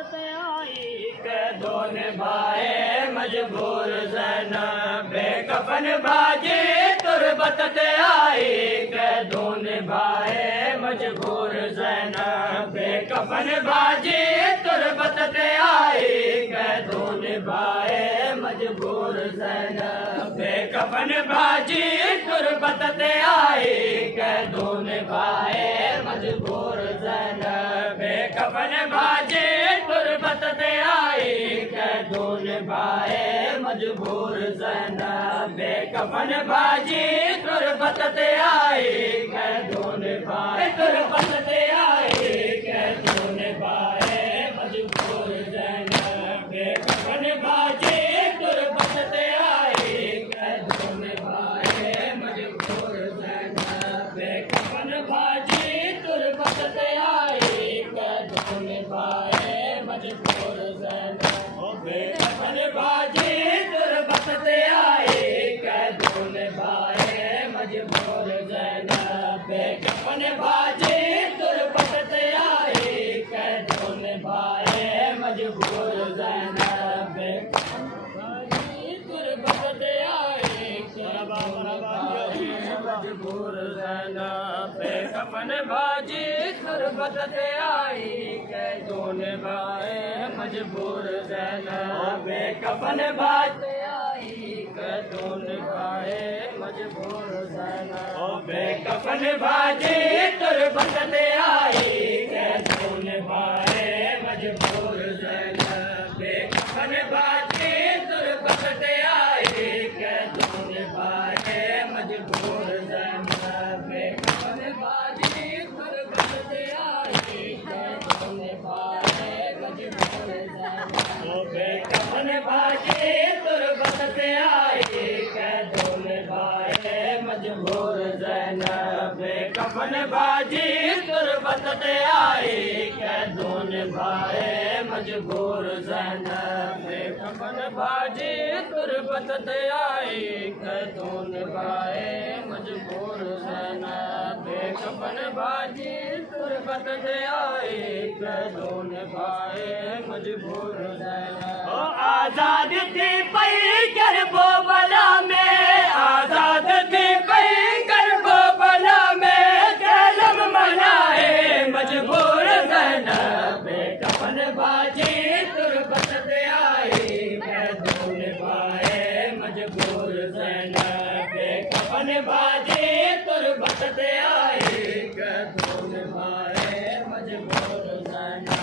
बसते आई के दोन भाई मजबूर जना बेकफन भाजी तुरबत आई के दोन भाई मजबूर जना बेकफन भाजी तुरबत आई के दोन भाई मजबूर जना बेकफन भाजी तुरबत आई के दोन भाई मजबूर जना बेकफन भाजी तुरबत आई के दोन भाई मजबूर जना बेकफन भाजी तुरबत आई के दोन भाई तुरबत आई के दोन भाई मजबूर जना बेकफन भाजी तुरबत आई के दोन भाई मजबूर जना बेकफन भाजी तुरबत आई के दोन भाई मजबूर जना बेकफन भाजी तुरबत आई के दोन भाई मजबूर जना बेकफन भाजी तुरबत आई के दोन भाई मजबूर जना बेकफन भाजी तुरबत आई के दोन भाई मजबूर जना बेकफन भाजी तुरबत आई के दोन भाई मजबूर जना बेकफन भाजी आई के दोन भाई मजबूर जना बेकफन भाजी तुरबत आई के दोन भाई मजबूर जना बेकफन भाजी तुरबत आई के दोन भाई मजबूर जना बेकफन भाजी तुरबत आई के दोन भाई मजबूर जना बेकफन भाजी तुरबत आई के दोन भाई मजबूर जना बेकफन भाजी तुरबत आई के दोन भाई मजबूर जना बेकफन भाजी तुरबत आई के दोन भाई मजबूर जना बेकफन भाजी तुरबत आई के दोन भाई मजबूर जना आजाद थी पैकर बोबला में आजाद थी पैकर बोबला में कलम मनाए मजबूर जना बेकफन भाजी तुरबत आई के दोन भाई मजबूर जना बेकफन भाजी तुरबत आई के दोन भाई मजबूर जना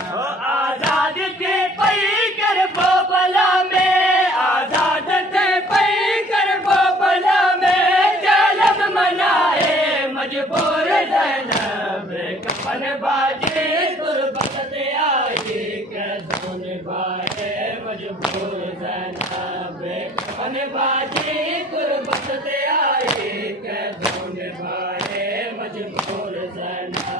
आजाद थे पैकर बोबला में आजाद थे पैकर बोबला में कलम मनाए मजबूर जना बेकफन भाजी तुरबत आई के दोन भाई मजबूर जना बेकफन भाजी तुरबत आई के दोन भाई मजबूर जना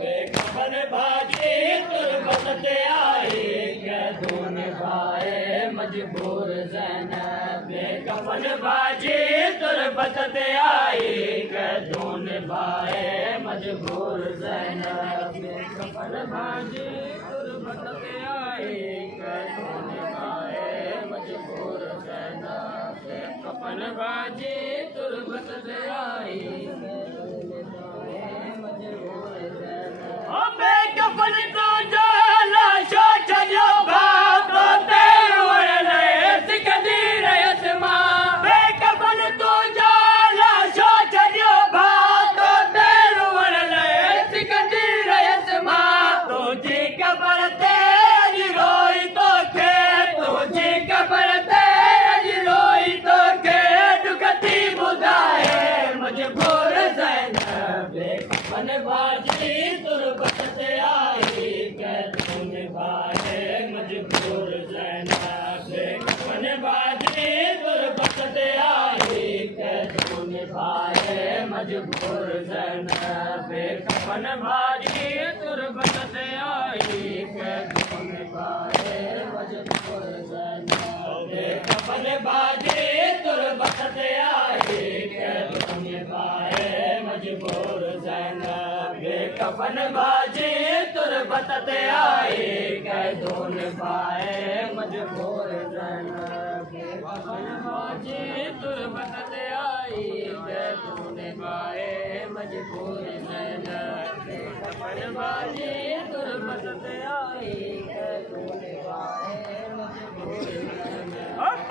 बेकफन भाजी तुरबत आई के दोन भाई मजबूर जना बेकफन भाजी तुरबत आई के दोन भाई मजबूर जना बेकफन भाजी तुरबत आई के दोन भाई मजबूर जना बेकफन भाजी तुरबत आई बेकफन तो जाला शोचलो भागो तेरे सिकदीर यसमा बेकफन तो जाला शोचलो भागो तेरे सिकदीर यसमा तुझी कबर तेरी रोई तो के तुझी कबर तेरी रोई तो के दुखती बुधाए मजबूर जना बेकफन भाजी तुरबत आई के दोन भाई मजबूर जना बेकफन भाजी तुरबत आई के दोन भाई मजबूर जना बेकफन भाजी तुरबत आई के दोन भाई मजबूर जना बेकफन भाजी तुरबत आई के दोन मजबूर ज़ैनब बेकफन बाजी तुरबत ते आई कैदून पाए मजबूर ज़ैनब बेकफन बाजी तुरबत ते आई कैदून पाए मजबूर ज़ैनब बेकफन बाजी तुरबत ते आई कैदून पाए मजबूर ज़ैनब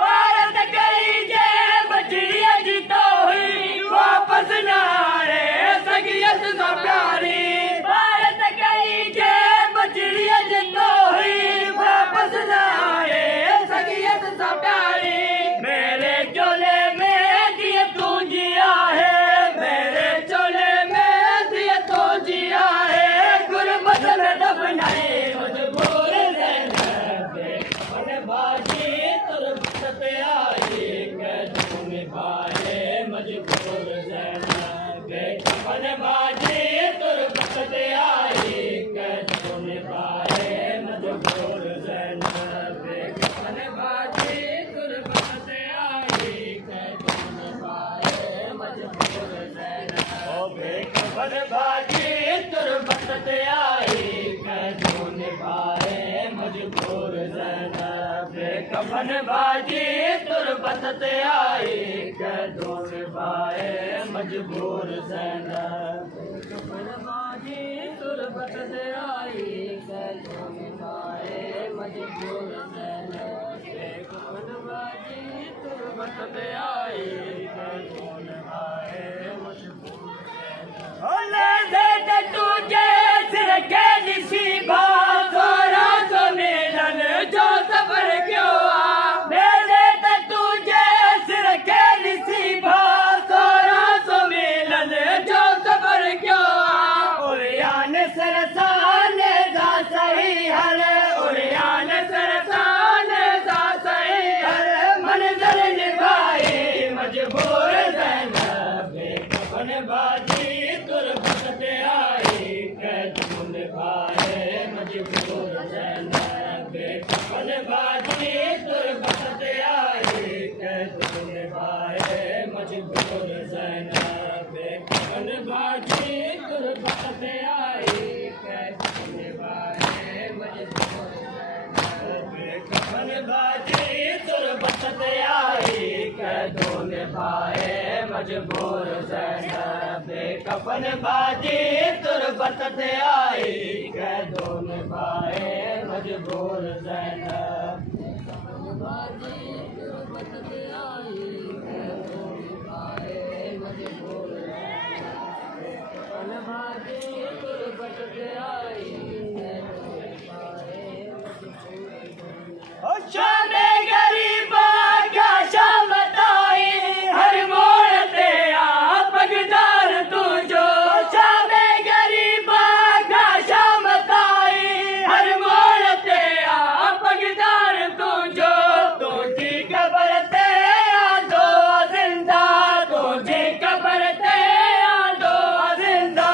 भारत गई जे बजरिया जीतो हुई वापस न आए सगियत सा प्यारी भारत गई जे बजरिया जीतो हुई वापस न आए सगियत सा प्यारी मेरे चोले में दिए तू जिया है मेरे चोले में दिए तू जिया है गुरबत में दफनाए मजबूर ज़ैनब बेकफन बाजी तुरबत पे आई कैदून पाए मजबूर ज़ैनब बेकफन बाजी तुरबत पे आई कैदून पाए मजबूर ज़ैनब बेकफन बाजी तुरबत पे आई कैदून पाए मजबूर ज़ैनब ओ बेकफन बाजी तुरबत पे आई कैदून पाए मजबूर ज़ैनब बेकफन बाजी तुरबत ते आई कैदून पाए मजबूर ज़ैनब बेकफन बाजी तुरबत ते आई कैदून पाए मजबूर ज़ैनब बेकफन बाजी तुरबत ते आई कैदून पाए मजबूर ज़ैनब ओ ले दे तुझे सिर के नसीबा सोरा सो मिलन जो सफर क्यों आ मेरे ते तुझे सिर के नसीबा सोरा सो मिलन जो सफर क्यों आ उरियान सरसाने दा सही हर उरियान सरसाने दा सही हर मंजर निभाए मजबूर ज़ैनब बेकफन बाजी तुरबत ते आई कैदून पाए मजबूर ज़ैनब बेकफन बाजी तुरबत ते आई कैदून पाए मजबूर ज़ैनब बेकफन बाजी तुरबत ते आई कैदून पाए मजबूर ज़ैनब बेकफन बाजी तुरबत ते आई कैदून पाए मजबूर ज़ैनब बेकफन बाजी तुरबत ते आई कैदून पाए मजबूर ज़ैनब बेकफन बाजी तुरबत ते आई कैदून पाए मजबूर ज़ैनब बेकफन बाजी तुरबत ते आई कैदून पाए मजबूर ज़ैनब ओ शामे गरीबा क्या शामत आई हर मोड़ ते आ पगदार तू जो शामे गरीबा क्या शामत आई हर मोड़ ते आ पगदार तू जो तुझी कब्र ते आ दो जिंदा तुझी कब्र ते आ दो जिंदा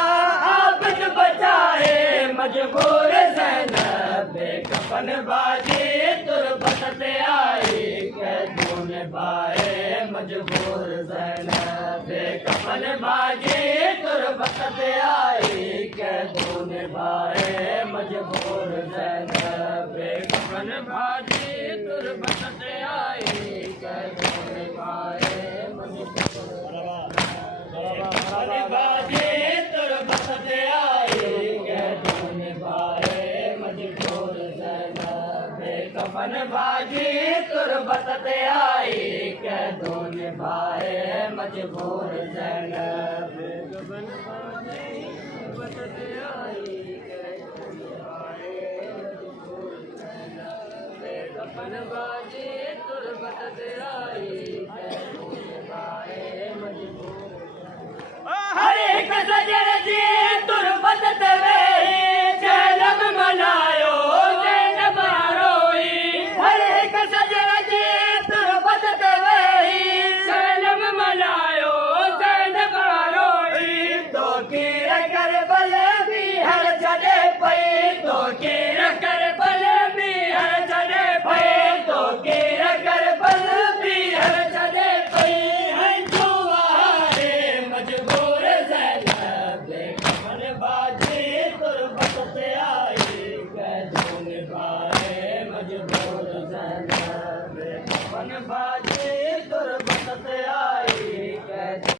आबद बचाए मजबूर ज़ैनब बेकफन बाजी तुरबत ते आई कैदून पाए मजबूर ज़ैनब बेकफन बाजी तुरबत ते आई कैदून पाए मजबूर ज़ैनब बेकफन बाजी तुरबत ते आई कैदून पाए मजबूर बेकफन बाजी तुरबत ते आई कैदून पाए मजबूर ज़ैनब बेकफन बाजी तुरबत ते आई कैदून पाए मजबूर ज़ैनब बेकफन बाजी तुरबत ते आई कैदून पाए मजबूर ज़ैनब बेकफन बाजी तुरबत ते आई कैदून पाए मजबूर हर एक सजन जी तुरबत ते वेही ज़ैनब मनायो ज़ैनब रोई हर एक सजन जी तुरबत ते वेही ज़ैनब मनायो ज़ैनब रोई तो कीर करबल भी हर जड़े पई तो कीर करबल भी हर जड़े पई तो कीर करबल भी हर जड़े कफन बाजी तुरबत ते आई।